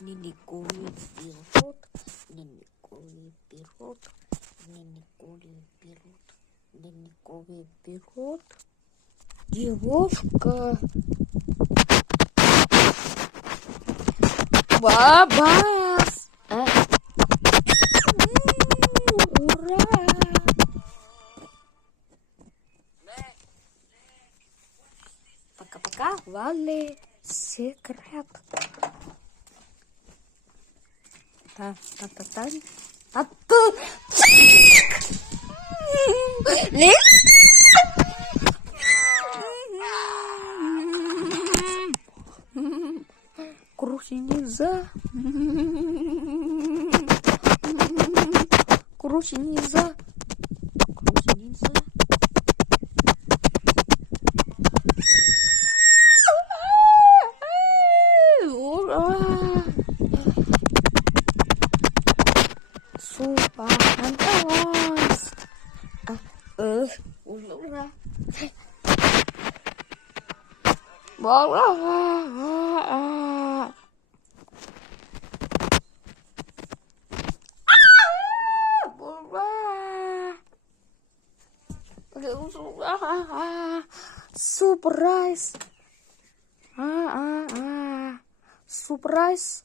Николы берут, Николы берут, Николы берут, Николы берут. Девушка. Бабас! Ура! Пока-пока, Валли, секрет. Та-та-та-та. Круче нельзя. Круче нельзя. Круче нельзя. Ура! Супер! Ура! Surprise! Surprise!